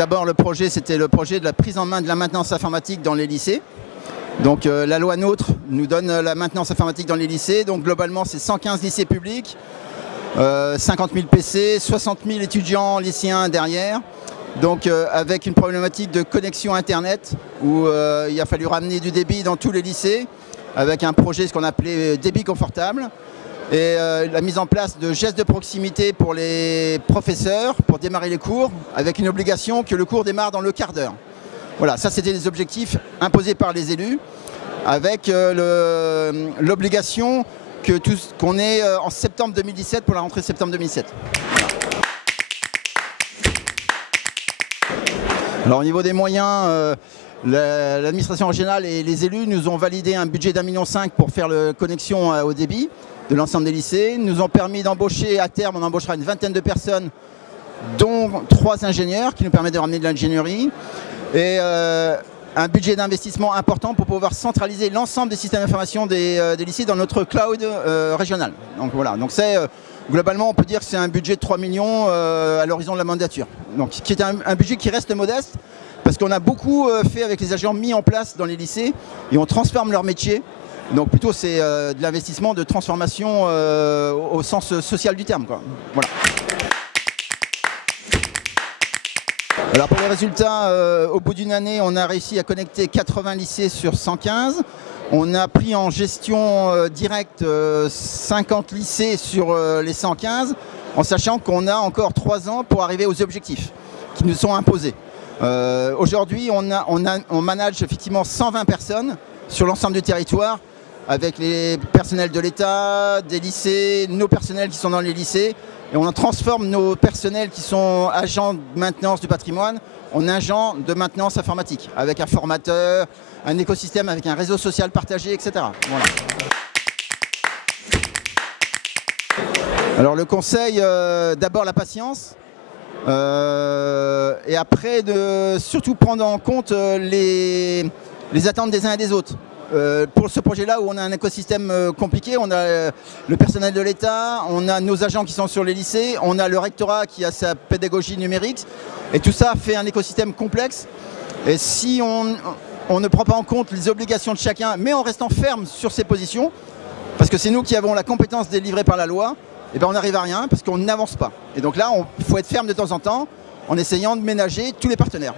d'abord le projet, c'était le projet de la prise en main de la maintenance informatique dans les lycées. Donc la loi NOTRe nous donne la maintenance informatique dans les lycées. Donc globalement, c'est 115 lycées publics, 50 000 PC, 60 000 étudiants lycéens derrière. Donc avec une problématique de connexion Internet où il a fallu ramener du débit dans tous les lycées avec un projet ce qu'on appelait débit confortable. Et la mise en place de gestes de proximité pour les professeurs pour démarrer les cours avec une obligation que le cours démarre dans le quart d'heure. Voilà, ça c'était les objectifs imposés par les élus avec l'obligation qu'on est en septembre 2017 pour la rentrée septembre 2017. Alors au niveau des moyens, l'administration régionale et les élus nous ont validé un budget d'1,5 million pour faire la connexion au débit de l'ensemble des lycées. Ils nous ont permis d'embaucher à terme, on embauchera une vingtaine de personnes, dont 3 ingénieurs qui nous permettent de ramener de l'ingénierie. Et un budget d'investissement important pour pouvoir centraliser l'ensemble des systèmes d'information des lycées dans notre cloud régional. Donc voilà, donc c'est globalement on peut dire que c'est un budget de 3 millions à l'horizon de la mandature. Donc qui est un budget qui reste modeste parce qu'on a beaucoup fait avec les agents mis en place dans les lycées et on transforme leur métier. Donc plutôt c'est de l'investissement de transformation au sens social du terme, quoi. Voilà. Alors pour les résultats, au bout d'une année, on a réussi à connecter 80 lycées sur 115. On a pris en gestion directe 50 lycées sur les 115, en sachant qu'on a encore 3 ans pour arriver aux objectifs qui nous sont imposés. Aujourd'hui, on manage effectivement 120 personnes sur l'ensemble du territoire, avec les personnels de l'État, des lycées, nos personnels qui sont dans les lycées. Et on transforme nos personnels qui sont agents de maintenance du patrimoine en agents de maintenance informatique, avec un formateur, un écosystème avec un réseau social partagé, etc. Voilà. Alors le conseil, d'abord la patience, et après de surtout prendre en compte les attentes des uns et des autres. Pour ce projet-là où on a un écosystème compliqué, on a le personnel de l'État, on a nos agents qui sont sur les lycées, on a le rectorat qui a sa pédagogie numérique, et tout ça fait un écosystème complexe. Et si on ne prend pas en compte les obligations de chacun, mais en restant ferme sur ses positions, parce que c'est nous qui avons la compétence délivrée par la loi, et ben on n'arrive à rien parce qu'on n'avance pas. Et donc là, il faut être ferme de temps en temps en essayant de ménager tous les partenaires.